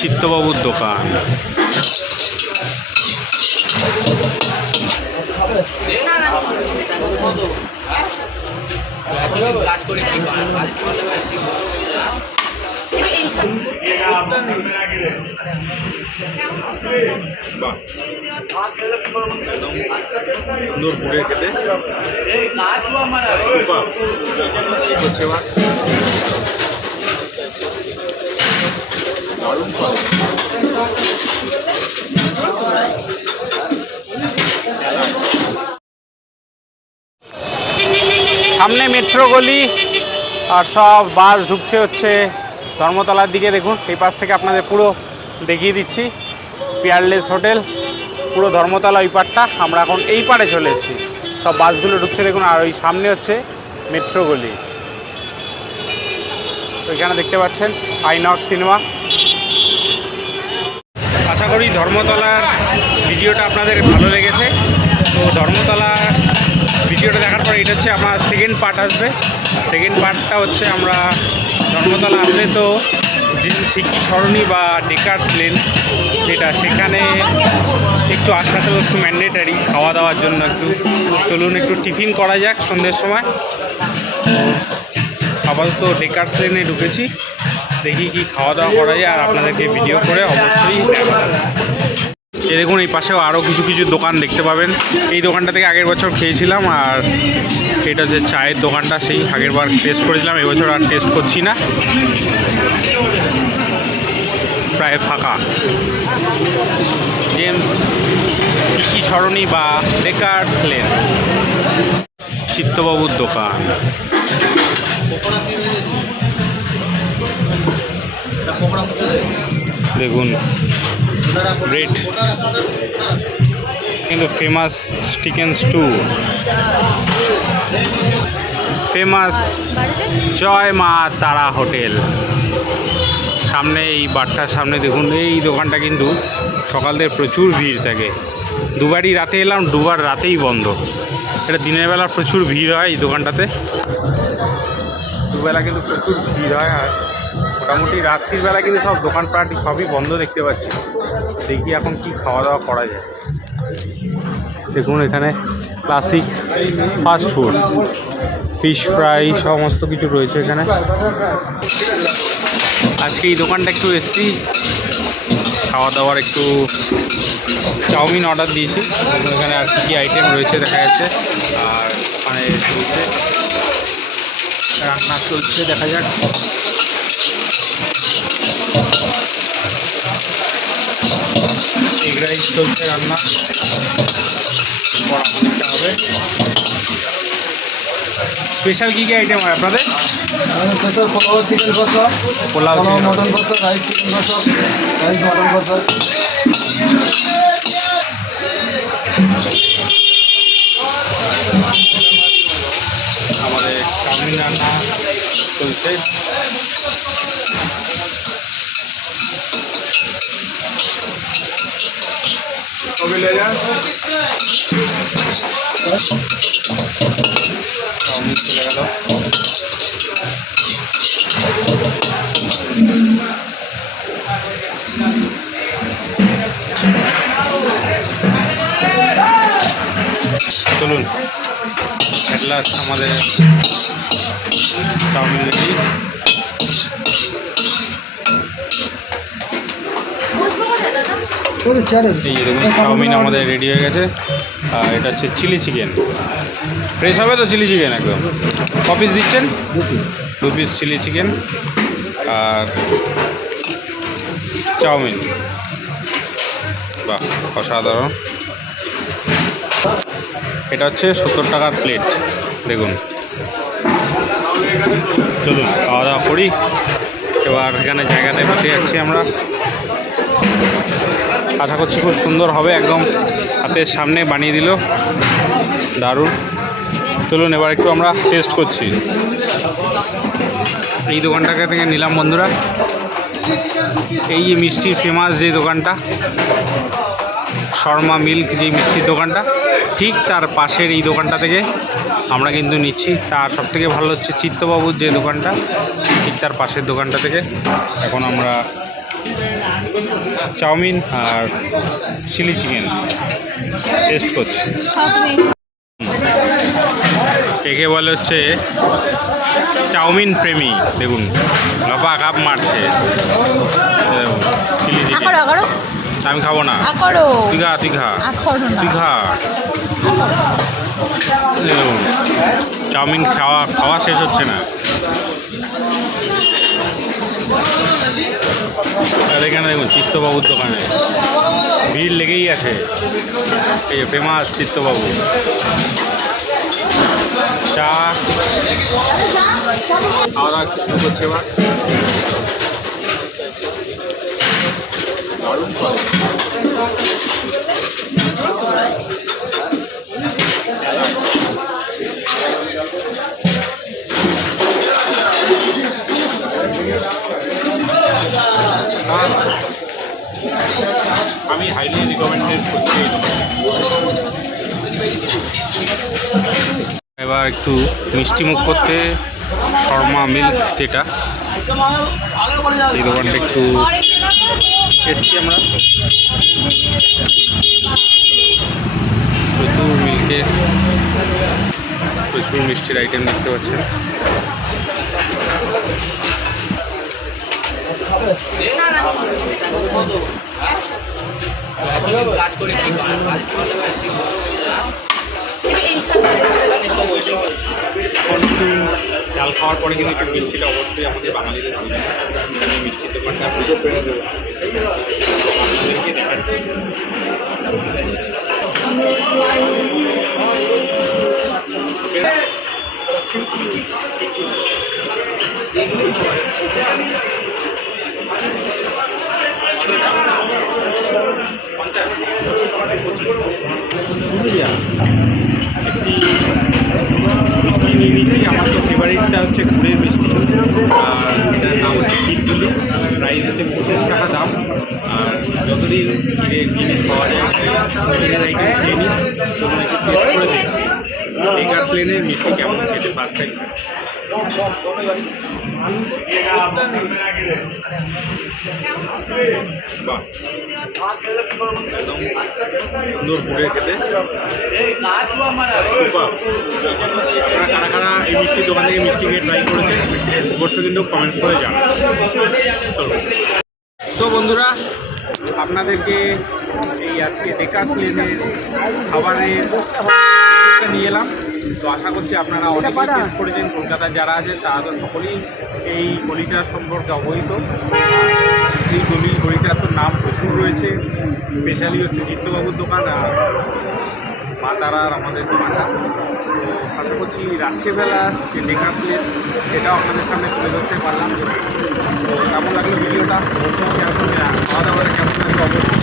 চিত্তবাবুর দোকান। বাহ সুন্দর পুড়ে খেতে হচ্ছে। সামনে মেট্রো গলি, আর সব বাস ঢুকছে হচ্ছে ধর্মতলার দিকে, দেখুন, এই পাশ থেকে আপনাদের পুরো দেখিয়ে দিচ্ছি। পিয়ারলেস হোটেল পুরো ধর্মতলা ওই পারটা আমরা এখন এই পারে চলে এসেছি। সব বাসগুলো ঢুকছে, দেখুন, আর ওই সামনে হচ্ছে মেট্রো গলি। তো এখানে দেখতে পাচ্ছেন, আইনক্স সিনেমা। আশা করি ধর্মতলার ভিডিওটা আপনাদের ভালো লেগেছে। তো ধর্মতলা ভিডিওটা দেখার পর এটা হচ্ছে আমার সেকেন্ড পার্ট আসবে। সেকেন্ড পার্টটা হচ্ছে আমরা ধর্মতলা আসলে তো যে সিকি সরণি বা ডেকার্স লেন যেটা সেখানে একটু আসাতেও একটু ম্যান্ডেটারি খাওয়া দাওয়ার জন্য একটু। চলুন একটু টিফিন করা যাক সন্ধ্যের সময়। তো আপাতত ডেকার্স লেনে ঢুকেছি। দেখি কি খাওয়া দাওয়া করা যায়, আর আপনাদেরকে ভিডিও করে অবশ্যই এই দেখুন, এই পাশেও আরও কিছু কিছু দোকান দেখতে পাবেন। এই দোকানটা থেকে আগের বছর খেয়েছিলাম, আর এটা যে চায়ের দোকানটা, সেই আগের বার টেস্ট করেছিলাম, এবছর আর টেস্ট করছি না। প্রায় ফাঁকা। জেমস কৃষি সরণি বা ডেকার লেন চিত্তবাবুর দোকান। দেখুন রেট কিন্তু famous chicken stew famous Joy Maa Tara hotel. সামনে এই বারটার সামনে দেখুন, এই দোকানটা কিন্তু সকাল থেকে প্রচুর ভিড় থাকে। দুবারই রাতে এলাম, দুবার রাতেই বন্ধ। এটা দিনের বেলা প্রচুর ভিড় হয় এই দোকানটাতে। দুবেলা কিন্তু প্রচুর ভিড় হয় আর মোটামুটি রাত্রির বেলা কিন্তু সব দোকানপাট সবই বন্ধ দেখতে পাচ্ছি। দেখি এখন কি খাওয়া দাওয়া করা যায়। দেখুন এখানে classic fast food fish fry সমস্ত কিছু রয়েছে এখানে। আজকে এই দোকানটা একটু এসছি। খাওয়া দাওয়ার একটু চাউমিন অর্ডার দিয়েছি। এখানে আর কী কী আইটেম রয়েছে দেখা যাচ্ছে। আর ওখানে চলছে রান্না চলছে দেখা যাক। এগ রাইস চলছে রান্না। করা অনেকটা হবে। স্পেশাল কী কী আইটেম হয় আপনাদের? Special pulao chicken kosha pulao pulao mutton kosha. Rice chicken kosha rice mutton kosha. আমাদের চাউমিন রান্না চলছে। চলুন। এট লাস্ট আমাদের চাউমিন রেডি এই যে দেখুন চাউমিন আমাদের রেডি হয়ে গেছে। আর এটা হচ্ছে চিলি চিকেন ফ্রেশ হবে তো চিলি চিকেন একদম। ক পিস দিচ্ছেন? দু পিস চিলি চিকেন আর চাউমিন। বাহ অসাধারণ। এটা হচ্ছে সত্তর টাকার প্লেট দেখুন। চলুন খাওয়া দাওয়া করি। এবার এখানে জায়গাতে বসে যাচ্ছি আমরা। আশা করছি খুব সুন্দর হবে, একদম হাতের সামনে বানিয়ে দিল। দারুণ। চলুন এবার একটু আমরা টেস্ট করছি। এই দোকানটাকে থেকে নিলাম বন্ধুরা। এই যে মিষ্টির ফেমাস যে দোকানটা, শর্মা মিল্ক যে মিষ্টির দোকানটা, ঠিক তার পাশের এই দোকানটা থেকে আমরা কিন্তু নিচ্ছি। তার সব থেকে ভালো হচ্ছে চিত্তবাবুর যে দোকানটা, ঠিক তার পাশের দোকানটা থেকে। এখন আমরা চাউমিন আর চিলি চিকেন টেস্ট করছি। একে বলে হচ্ছে চাউমিন প্রেমী দেখুন লাফা কাপ মারছে। Chilli chicken. আমি খাব না। আকড়ো। তুই খা তুই খা তুই খা চাউমিন খাওয়া খাওয়া শেষ হচ্ছে না। আর এখানে দেখুন, চিত্তবাবুর দোকানে। ভিড় লেগেই আছে। এই যে ফেমাস চিত্তবাবু। চা। খাওয়া দাওয়া শুরু করছে এবার। আমি একটু মিষ্টি মুখ করতে, শর্মা মিল্ক যেটা, এই দোকানটা একটু এসছি আমরা। প্রচুর মিল্কের প্রচুর মিষ্টির আইটেম দেখতে পাচ্ছেন। এখন একটু ডাল খাওয়ার পরে কিন্তু একটু মিষ্টিটা অবশ্যই আমাদের বাঙালিদের ভালো লাগে। মিষ্টির দোকানটা আপনাদেরকে দেখাচ্ছি মিষ্টি আমার তো ফেভারিটটা হচ্ছে গুড়ের মিষ্টি। আর এটার নাম হচ্ছে কিটগুলি প্রাইস হচ্ছে পঁচিশ টাকা দাম। আর যতদিন জিনিস পাওয়া যায় নিই একটু টেস্ট করে প্লেনের মিষ্টি কেমন? খেতে ফার্স্ট সুন্দর গুড়ের খেতে। আপনারা কারা কারা এই মিষ্টির দোকান থেকে মিষ্টি খেয়ে ট্রাই করেছেন অবশ্যই কিন্তু কমেন্ট করে জানান তো বন্ধুরা আপনাদেরকে এই আজকে ডেকাস লেনের খাবারের নিয়ে এলাম। তো আশা করছি আপনারা অনেকেই টেস্ট করেছেন কলকাতায় যারা আছেন তারা তো সকলেই এই গলিটার সম্পর্কে অবহিত। এই গলি গলিটার তো নাম প্রচুর রয়েছে স্পেশালি হচ্ছে চিত্তবাবুর দোকান আর মা তারার আমাদের দোকানটা। তো আশা করছি রাত্রেবেলা যে ডেকাস লেন সেটাও আপনাদের সামনে তুলে ধরতে পারলাম। তো কেমন লাগল ভিডিওটা? অবশ্যই শেয়ার করবেন। আর খাওয়া দাওয়াটা কেমন লাগল? অবশ্যই